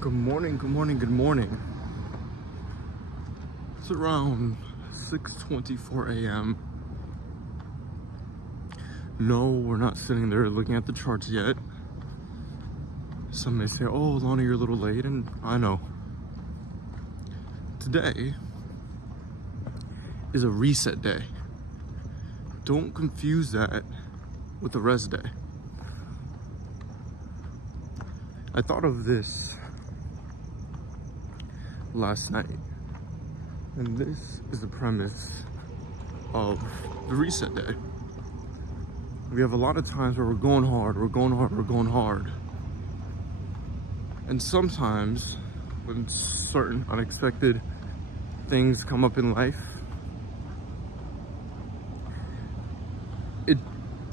Good morning, good morning, good morning. It's around 6:24 a.m. No, we're not sitting there looking at the charts yet. Some may say, oh, Lonnie, you're a little late, and I know. Today is a reset day. Don't confuse that with a rest day. I thought of this last night, and this is the premise of the reset day. We have a lot of times where we're going hard, and sometimes when certain unexpected things come up in life, it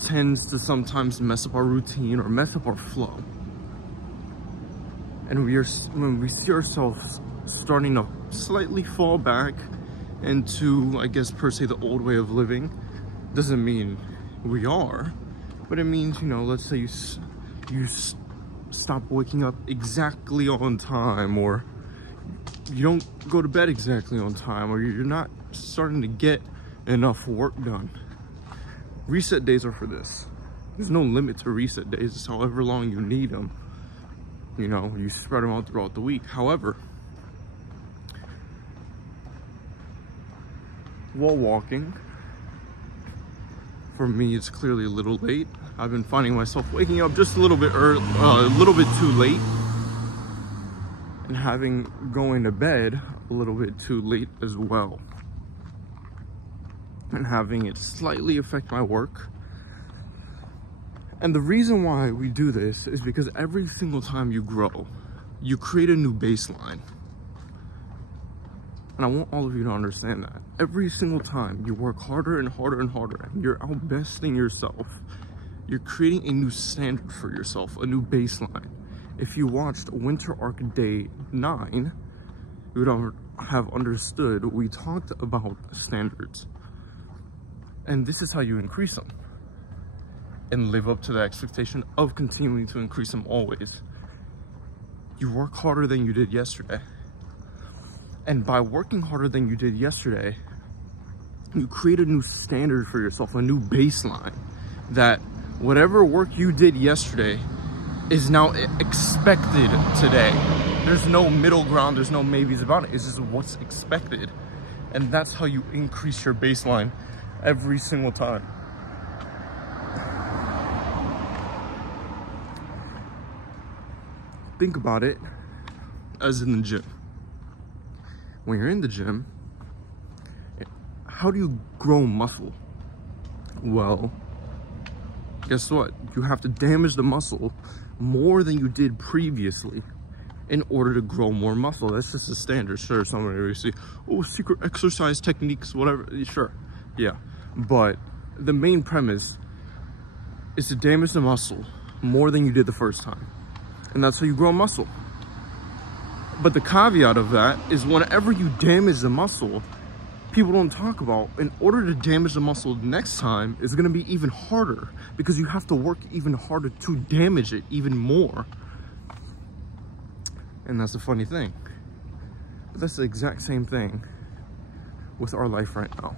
tends to sometimes mess up our routine or mess up our flow. And when we see ourselves starting to slightly fall back into, I guess, per se, the old way of living, doesn't mean we are, but it means, you know, let's say you stop waking up exactly on time, or you don't go to bed exactly on time, or you're not starting to get enough work done. Reset days are for this. There's no limit to reset days. It's however long you need them. You know, you spread them out throughout the week. However, while walking, for me, it's clearly a little late. I've been finding myself waking up just a little bit early, a little bit too late, and going to bed a little bit too late as well, and having it slightly affect my work. And the reason why we do this is because every single time you grow, you create a new baseline. And I want all of you to understand that. Every single time you work harder and harder and harder, and you're outbesting yourself, you're creating a new standard for yourself, a new baseline. If you watched Winter Arc Day 9, you would have understood we talked about standards. And this is how you increase them and live up to the expectation of continuing to increase them always. You work harder than you did yesterday. And by working harder than you did yesterday, you create a new standard for yourself, a new baseline, that whatever work you did yesterday is now expected today. There's no middle ground, there's no maybes about it. It's just what's expected. And that's how you increase your baseline every single time. Think about it as in the gym. When you're in the gym, how do you grow muscle? Well, guess what? You have to damage the muscle more than you did previously in order to grow more muscle. That's just a standard. Sure, somebody will say, oh, secret exercise techniques, whatever. Sure, yeah. But the main premise is to damage the muscle more than you did the first time. And that's how you grow muscle. But the caveat of that is whenever you damage the muscle, people don't talk about, in order to damage the muscle next time, is going to be even harder, because you have to work even harder to damage it even more. And that's the funny thing. But that's the exact same thing with our life right now.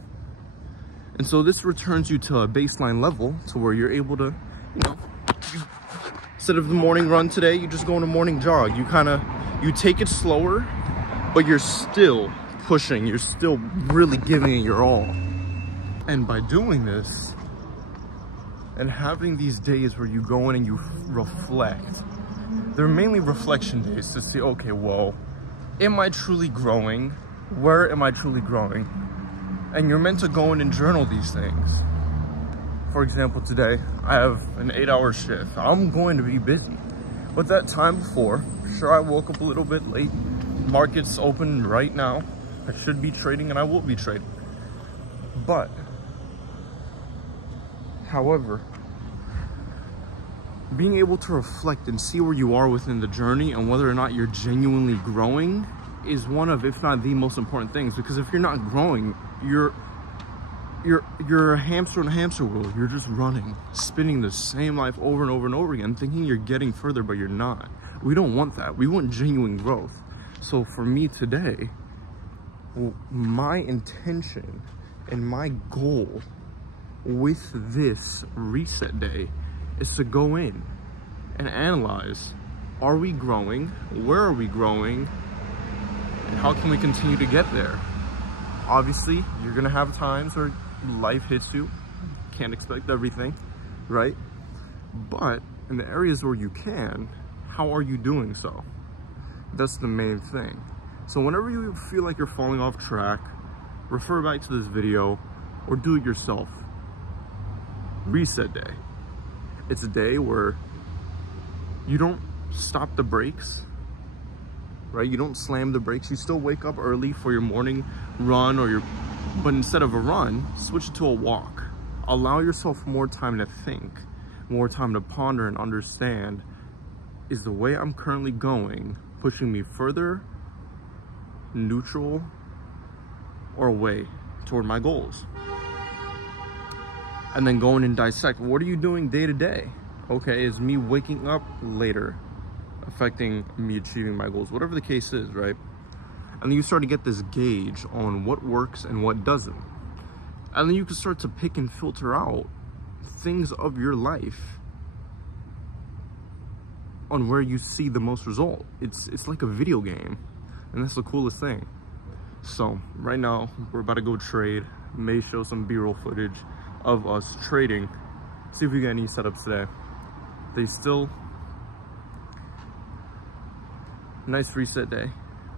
And so this returns you to a baseline level to where you're able to, you know, instead of the morning run today, you just go on a morning jog. You take it slower, but you're still pushing. You're still really giving it your all. And by doing this and having these days where you go in and you reflect, they're mainly reflection days to see, okay, well, am I truly growing? Where am I truly growing? And you're meant to go in and journal these things. For example, today, I have an 8-hour shift. I'm going to be busy. But that time before, sure, I woke up a little bit late. Market's open right now. I should be trading, and I will be trading. But, however, being able to reflect and see where you are within the journey and whether or not you're genuinely growing is one of, if not the most important things. Because if you're not growing, you're you're a hamster on a hamster wheel. You're just running, spinning the same life over and over and over again, thinking you're getting further, but you're not. We don't want that. We want genuine growth. So for me today, my intention and my goal with this reset day is to go in and analyze, are we growing? Where are we growing? And how can we continue to get there? Obviously, you're gonna have times where life hits you. Can't expect everything, right? But in the areas where you can, how are you doing so? That's the main thing. So whenever you feel like you're falling off track, refer back to this video or do it yourself. Reset day. It's a day where you don't stop the brakes, right? You don't slam the brakes. You still wake up early for your morning run but instead of a run, switch it to a walk. Allow yourself more time to think, more time to ponder and understand, is the way I'm currently going pushing me further, neutral, or away toward my goals? And then go in and dissect, what are you doing day to day? Okay, is me waking up later affecting me achieving my goals? Whatever the case is, right? And then you start to get this gauge on what works and what doesn't. And then you can start to pick and filter out things of your life on where you see the most result. It's like a video game, and that's the coolest thing. So right now we're about to go trade. May show some B-roll footage of us trading. See if we get any setups today. They still nice reset day.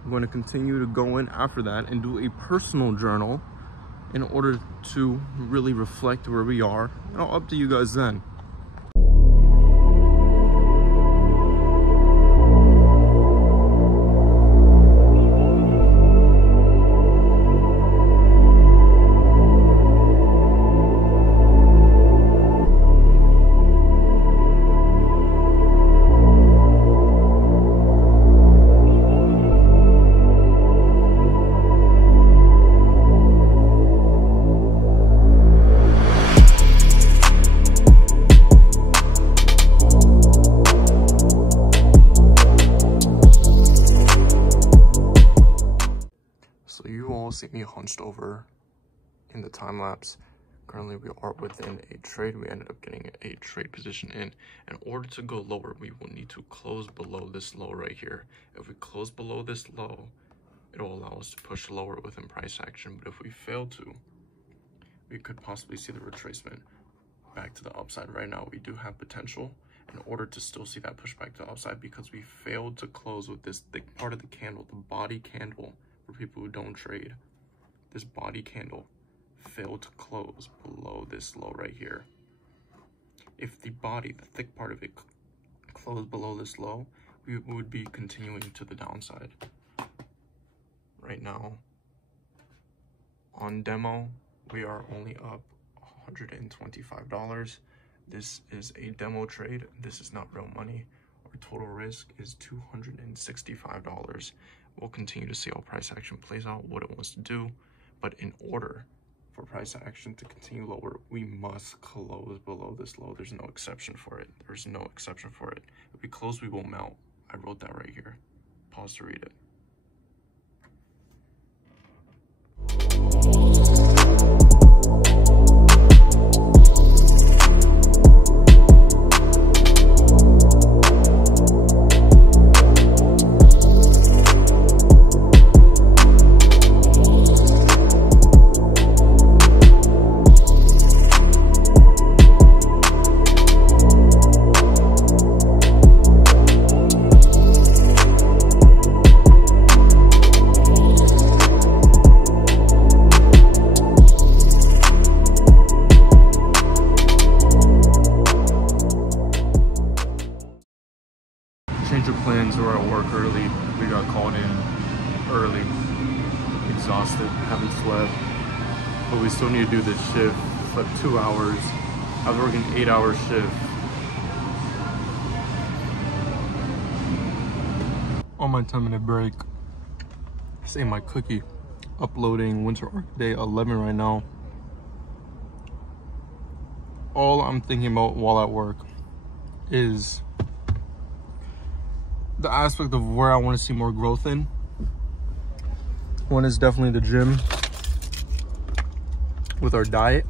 I'm going to continue to go in after that and do a personal journal in order to really reflect where we are. And I'll update you guys then. So you all see me hunched over in the time lapse. Currently we are within a trade. We ended up getting a trade position in. In order to go lower, we will need to close below this low right here. If we close below this low, it will allow us to push lower within price action. But if we fail to, we could possibly see the retracement back to the upside. Right now, we do have potential in order to still see that push back to the upside, because we failed to close with this thick part of the candle, the body candle. For people who don't trade, this body candle failed to close below this low right here. If the body, the thick part of it, closed below this low, we would be continuing to the downside. Right now, on demo, we are only up $125. This is a demo trade. This is not real money. Our total risk is $265. We'll continue to see how price action plays out, what it wants to do. But in order for price action to continue lower, we must close below this low. There's no exception for it. There's no exception for it. If we close, we will melt. I wrote that right here. Pause to read it. Change of plans. We're at work early. We got called in early, exhausted, haven't slept, but we still need to do this shift. Slept 2 hours. I was working an 8-hour shift. On my 10-minute break, I ate my cookie. Uploading Winter Arc Day 11 right now. all I'm thinking about while at work is the aspect of where I want to see more growth in. One is definitely the gym with our diet.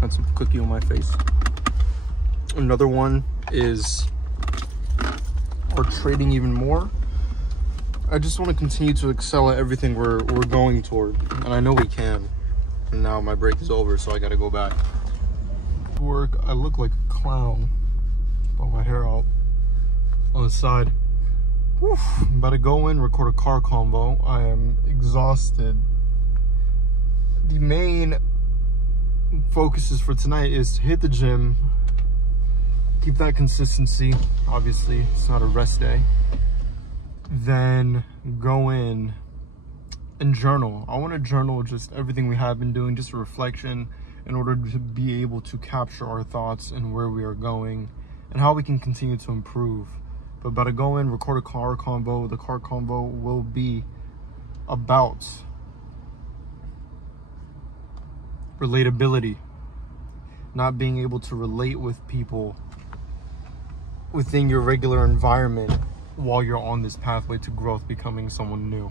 Had some cookie on my face. Another one is our trading even more. I just want to continue to excel at everything we're going toward, and I know we can. And now my break is over, so I got to go back. Work, I look like a clown. Got my hair out on the side. Whew. I'm about to go in, record a car convo. I am exhausted. The main focuses for tonight is to hit the gym, keep that consistency. Obviously, it's not a rest day. Then go in and journal. I want to journal just everything we have been doing, just a reflection, in order to be able to capture our thoughts and where we are going and how we can continue to improve. But about to go in, record a car convo. The car convo will be about relatability, not being able to relate with people within your regular environment while you're on this pathway to growth, becoming someone new.